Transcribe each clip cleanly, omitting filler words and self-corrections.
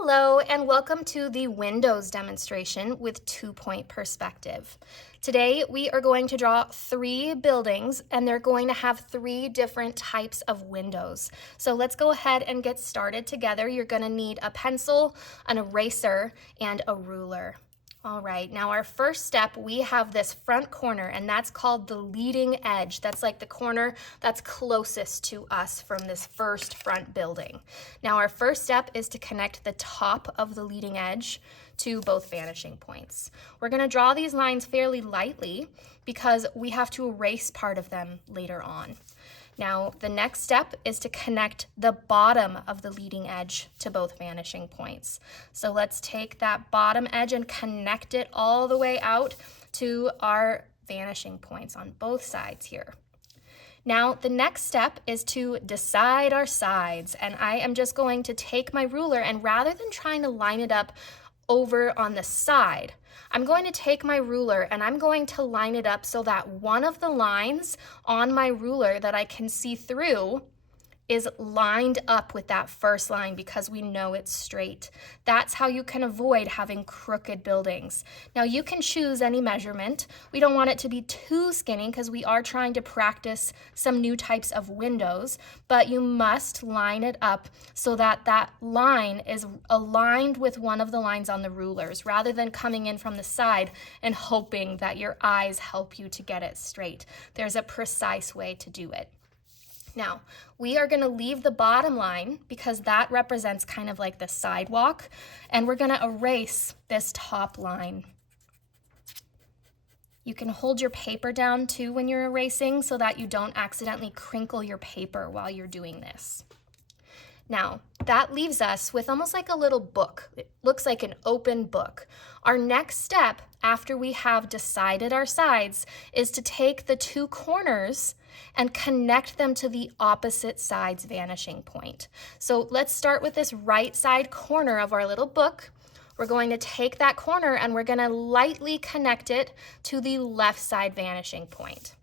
Hello and welcome to the Windows demonstration with two-point perspective. Today we are going to draw three buildings and they're going to have three different types of windows. So let's go ahead and get started together. You're going to need a pencil, an eraser, and a ruler. All right, now our first step, we have this front corner and that's called the leading edge. That's like the corner that's closest to us from this first front building. Now our first step is to connect the top of the leading edge to both vanishing points. We're gonna draw these lines fairly lightly because we have to erase part of them later on. Now, the next step is to connect the bottom of the leading edge to both vanishing points. So let's take that bottom edge and connect it all the way out to our vanishing points on both sides here. Now, the next step is to decide our sides, and I am just going to take my ruler and rather than trying to line it up over on the side, I'm going to take my ruler and I'm going to line it up so that one of the lines on my ruler that I can see through is lined up with that first line because we know it's straight. That's how you can avoid having crooked buildings. Now you can choose any measurement. We don't want it to be too skinny because we are trying to practice some new types of windows, but you must line it up so that that line is aligned with one of the lines on the rulers rather than coming in from the side and hoping that your eyes help you to get it straight. There's a precise way to do it. Now, we are going to leave the bottom line because that represents kind of like the sidewalk, and we're going to erase this top line. You can hold your paper down too when you're erasing so that you don't accidentally crinkle your paper while you're doing this. Now, that leaves us with almost like a little book. It looks like an open book. Our next step after we have decided our sides is to take the two corners and connect them to the opposite side's vanishing point. So let's start with this right side corner of our little book. We're going to take that corner and we're going to lightly connect it to the left side vanishing point.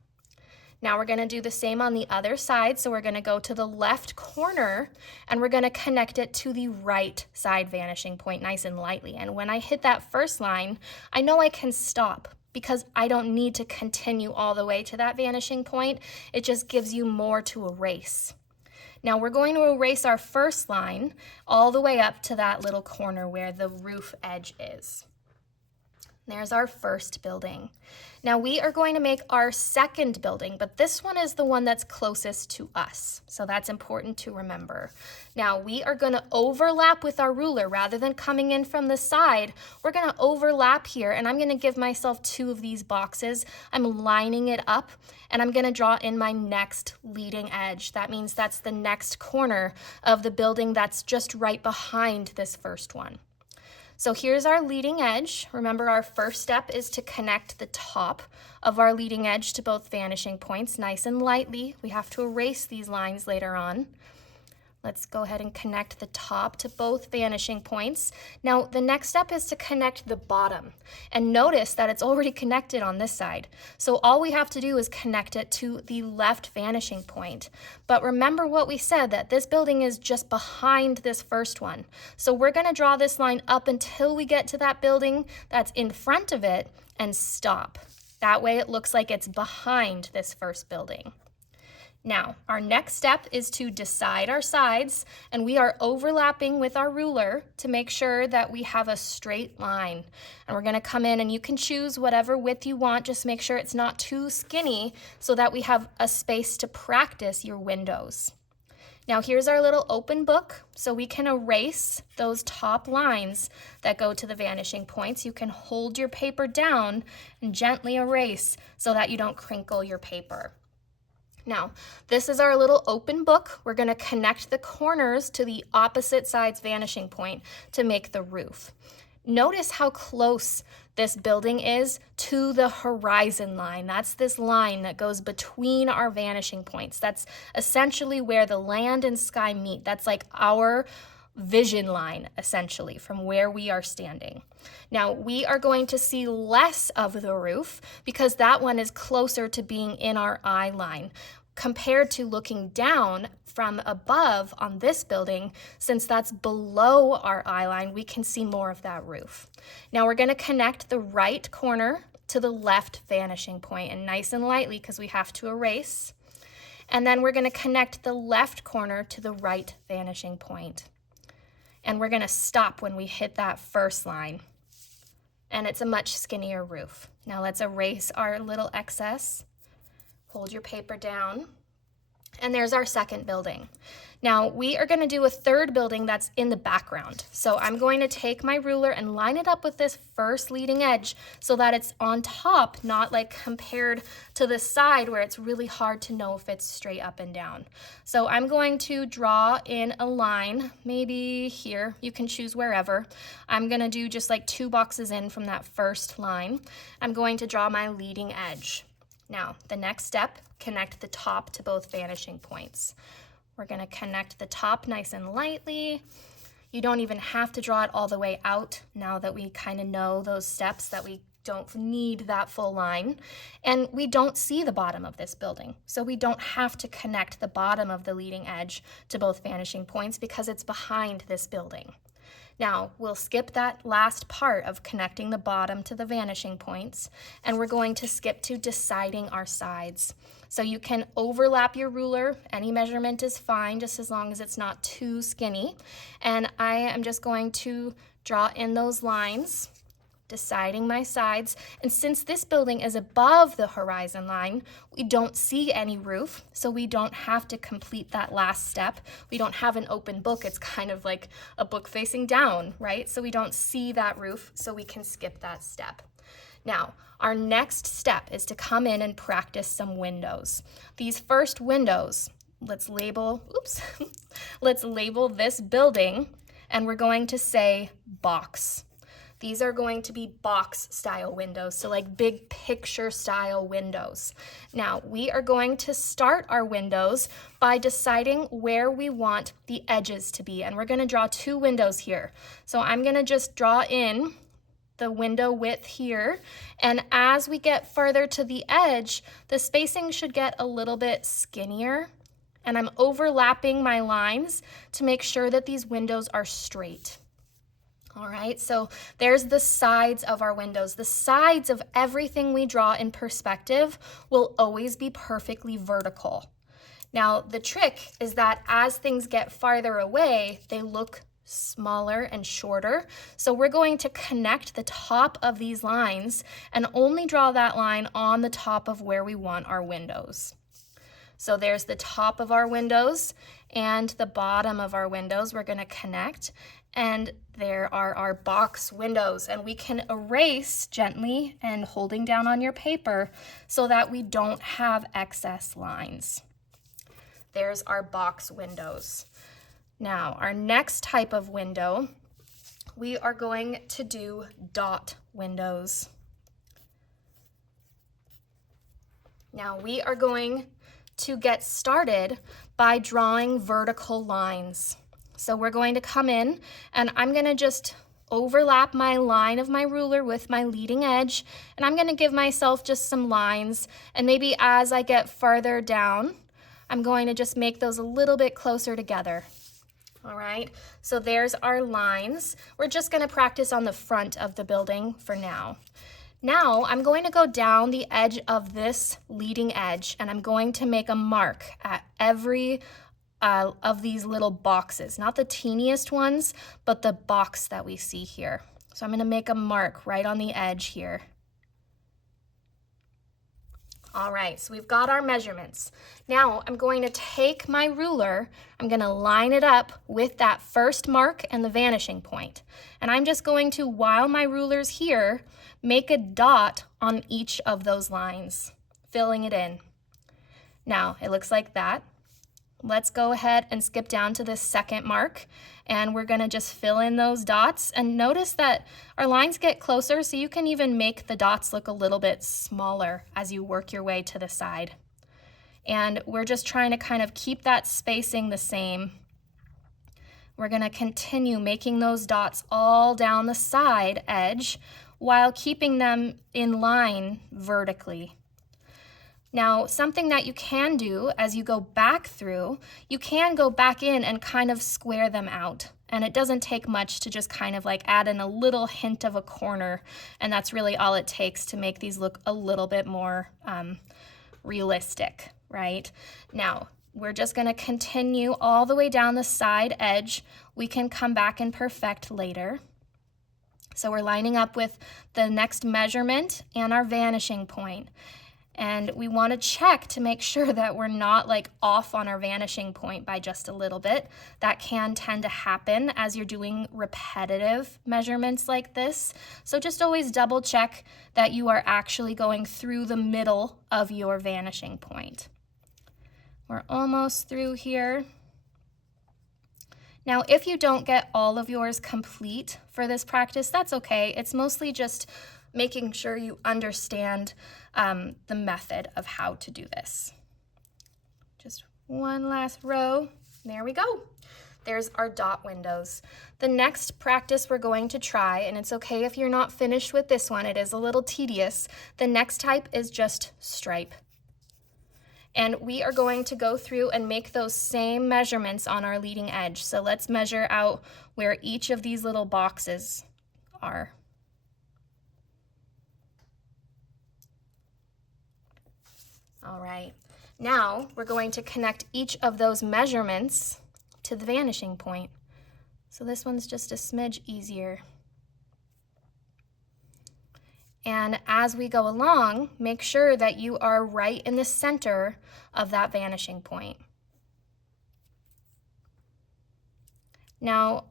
Now we're going to do the same on the other side. So we're going to go to the left corner and we're going to connect it to the right side vanishing point nice and lightly. And when I hit that first line, I know I can stop because I don't need to continue all the way to that vanishing point. It just gives you more to erase. Now we're going to erase our first line all the way up to that little corner where the roof edge is. There's our first building. Now we are going to make our second building, but this one is the one that's closest to us. So that's important to remember. Now we are going to overlap with our ruler rather than coming in from the side. We're going to overlap here and I'm going to give myself two of these boxes. I'm lining it up and I'm going to draw in my next leading edge. That means that's the next corner of the building that's just right behind this first one. So here's our leading edge. Remember, our first step is to connect the top of our leading edge to both vanishing points nice and lightly. We have to erase these lines later on. Let's go ahead and connect the top to both vanishing points. Now, the next step is to connect the bottom. And notice that it's already connected on this side. So all we have to do is connect it to the left vanishing point. But remember what we said, that this building is just behind this first one. So we're going to draw this line up until we get to that building that's in front of it and stop. That way it looks like it's behind this first building. Now, our next step is to decide our sides, and we are overlapping with our ruler to make sure that we have a straight line. And we're going to come in and you can choose whatever width you want, just make sure it's not too skinny so that we have a space to practice your windows. Now here's our little open book, so we can erase those top lines that go to the vanishing points. You can hold your paper down and gently erase so that you don't crinkle your paper. Now, this is our little open book. We're going to connect the corners to the opposite side's vanishing point to make the roof. Notice how close this building is to the horizon line. That's this line that goes between our vanishing points. That's essentially where the land and sky meet. That's like our vision line, essentially, from where we are standing. Now, we are going to see less of the roof because that one is closer to being in our eye line. compared to looking down from above on this building, since that's below our eye line, we can see more of that roof. Now we're going to connect the right corner to the left vanishing point, and nice and lightly because we have to erase. And then we're going to connect the left corner to the right vanishing point. And we're going to stop when we hit that first line. And it's a much skinnier roof. Now let's erase our little excess. Hold your paper down. And there's our second building. Now we are going to do a third building that's in the background. So I'm going to take my ruler and line it up with this first leading edge so that it's on top, not like compared to the side where it's really hard to know if it's straight up and down. So I'm going to draw in a line, maybe here, you can choose wherever. I'm going to do just like 2 boxes in from that first line. I'm going to draw my leading edge. Now, the next step, connect the top to both vanishing points. We're going to connect the top nice and lightly. You don't even have to draw it all the way out now that we kind of know those steps, that we don't need that full line. And we don't see the bottom of this building, so we don't have to connect the bottom of the leading edge to both vanishing points because it's behind this building. Now, we'll skip that last part of connecting the bottom to the vanishing points, and we're going to skip to deciding our sides. So you can overlap your ruler. Any measurement is fine, just as long as it's not too skinny. And I am just going to draw in those lines, deciding my sides. And since this building is above the horizon line, we don't see any roof, so we don't have to complete that last step. We don't have an open book. It's kind of like a book facing down, right? So we don't see that roof, so we can skip that step. Now, our next step is to come in and practice some windows. These first windows, let's label this building, and we're going to say box. These are going to be box style windows, so like big picture style windows. Now, we are going to start our windows by deciding where we want the edges to be, and we're going to draw 2 windows here. So I'm going to just draw in the window width here, and as we get further to the edge, the spacing should get a little bit skinnier, and I'm overlapping my lines to make sure that these windows are straight. All right, so there's the sides of our windows. The sides of everything we draw in perspective will always be perfectly vertical. Now, the trick is that as things get farther away, they look smaller and shorter. So we're going to connect the top of these lines and only draw that line on the top of where we want our windows. So there's the top of our windows and the bottom of our windows we're going to connect, and there are our box windows, and we can erase gently and holding down on your paper so that we don't have excess lines. There's our box windows. Now, our next type of window, we are going to do dot windows. Now, we are going to get started by drawing vertical lines. So we're going to come in, and I'm going to just overlap my line of my ruler with my leading edge, and I'm going to give myself just some lines, and maybe as I get farther down, I'm going to just make those a little bit closer together. All right, so there's our lines. We're just going to practice on the front of the building for now. Now I'm going to go down the edge of this leading edge, and I'm going to make a mark at every of these little boxes, not the teeniest ones, but the box that we see here. So I'm going to make a mark right on the edge here. All right, so we've got our measurements. Now I'm going to take my ruler, I'm going to line it up with that first mark and the vanishing point. And I'm just going to, while my ruler's here, make a dot on each of those lines, filling it in. Now, it looks like that. Let's go ahead and skip down to the second mark, and we're going to just fill in those dots. And notice that our lines get closer, so you can even make the dots look a little bit smaller as you work your way to the side. And we're just trying to kind of keep that spacing the same. We're going to continue making those dots all down the side edge while keeping them in line vertically. Now, something that you can do as you go back through, you can go back in and kind of square them out. And it doesn't take much to just kind of like add in a little hint of a corner. And that's really all it takes to make these look a little bit more realistic, right? Now, we're just going to continue all the way down the side edge. We can come back and perfect later. So we're lining up with the next measurement and our vanishing point. And we want to check to make sure that we're not like off on our vanishing point by just a little bit. That can tend to happen as you're doing repetitive measurements like this. So just always double check that you are actually going through the middle of your vanishing point. We're almost through here. Now, if you don't get all of yours complete for this practice, that's okay. It's mostly just making sure you understand the method of how to do this. Just one last row. There we go. There's our dot windows. The next practice we're going to try, and it's okay if you're not finished with this one, it is a little tedious. The next type is just stripe. And we are going to go through and make those same measurements on our leading edge. So let's measure out where each of these little boxes are. All right, now we're going to connect each of those measurements to the vanishing point. So this one's just a smidge easier. And as we go along, make sure that you are right in the center of that vanishing point. Now,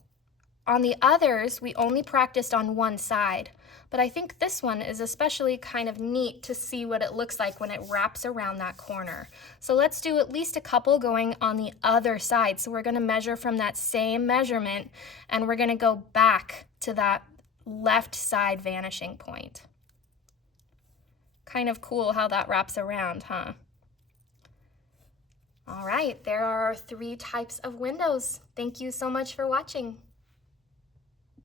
on the others, we only practiced on one side, but I think this one is especially kind of neat to see what it looks like when it wraps around that corner. So let's do at least a couple going on the other side. So we're going to measure from that same measurement, and we're going to go back to that left side vanishing point. Kind of cool how that wraps around, huh? All right, there are our 3 types of windows. Thank you so much for watching.